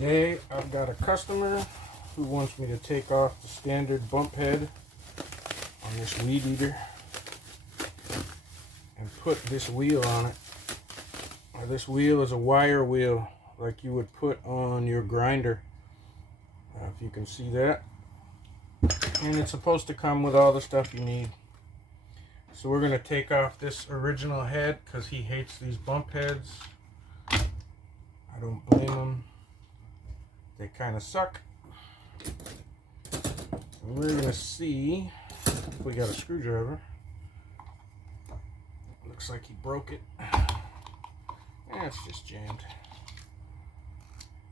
Today I've got a customer who wants me to take off the standard bump head on this Weedeater and put this wheel on it. Now, this wheel is a wire wheel like you would put on your grinder, if you can see that, and it's supposed to come with all the stuff you need. So we're going to take off this original head because he hates these bump heads. I don't blame him. They kind of suck. And we're going to see if we got a screwdriver. Looks like he broke it. It's just jammed.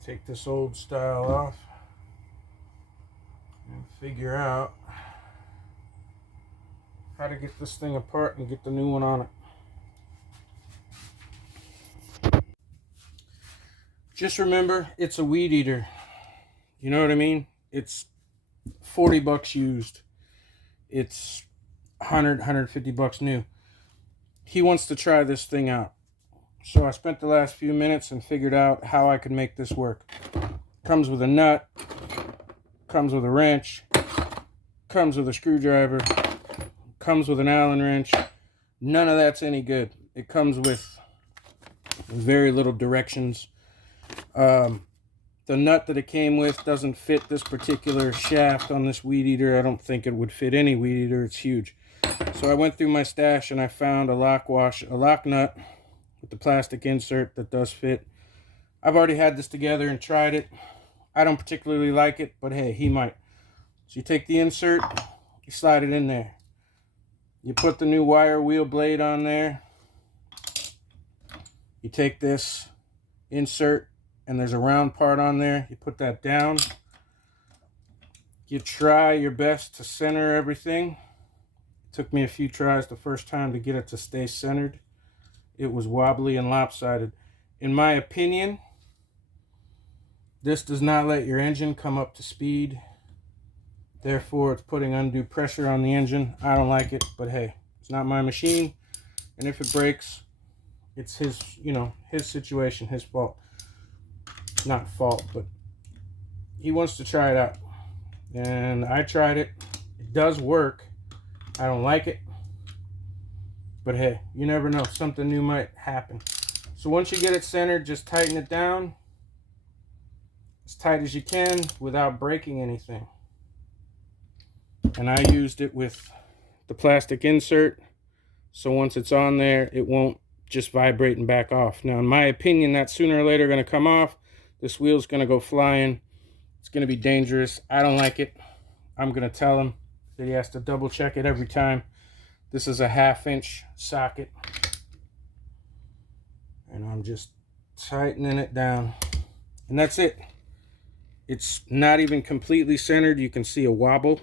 Take this old style off and figure out how to get this thing apart and get the new one on it. Just remember, it's a Weedeater. You know what I mean? It's 40 bucks used. It's 150 bucks new. He wants to try this thing out. So I spent the last few minutes and figured out how I could make this work. Comes with a nut, comes with a wrench, comes with a screwdriver, comes with an Allen wrench. None of that's any good. It comes with very little directions. The nut that it came with doesn't fit this particular shaft on this Weedeater. I don't think it would fit any Weedeater. It's huge. So I went through my stash and I found a lock nut with the plastic insert that does fit. I've already had this together and tried it. I don't particularly like it, but hey, he might. So you take the insert, you slide it in there. You put the new wire wheel blade on there. You take this insert, and there's a round part on there. You put that down. You try your best to center everything. It took me a few tries the first time to get it to stay centered. It was wobbly and lopsided. In my opinion, this does not let your engine come up to speed. Therefore, it's putting undue pressure on the engine. I don't like it, but hey, it's not my machine. And if it breaks, it's his, his situation, his fault. Not fault, but he wants to try it out. And I tried it. It does work. I don't like it. But hey, you never know. Something new might happen. So once you get it centered, just tighten it down as tight as you can without breaking anything. And I used it with the plastic insert, so once it's on there, it won't just vibrate and back off. Now, in my opinion, that's sooner or later going to come off. This wheel's going to go flying. It's going to be dangerous. I don't like it. I'm going to tell him that he has to double check it every time. This is a 1/2-inch socket. And I'm just tightening it down. And that's it. It's not even completely centered. You can see a wobble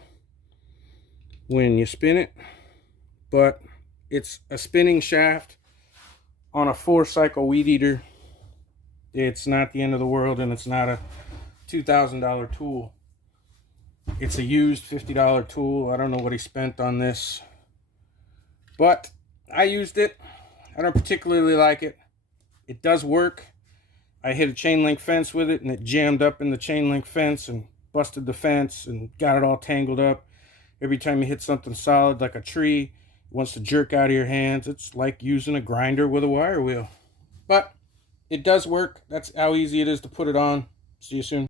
when you spin it. But it's a spinning shaft on a 4-cycle Weedeater. It's not the end of the world, and it's not a $2,000 tool. It's a used $50 tool. I don't know what he spent on this, but I used it. I don't particularly like it. It does work. I hit a chain link fence with it, and it jammed up in the chain link fence and busted the fence and got it all tangled up. Every time you hit something solid like a tree, it wants to jerk out of your hands. It's like using a grinder with a wire wheel. But it does work. That's how easy it is to put it on. See you soon.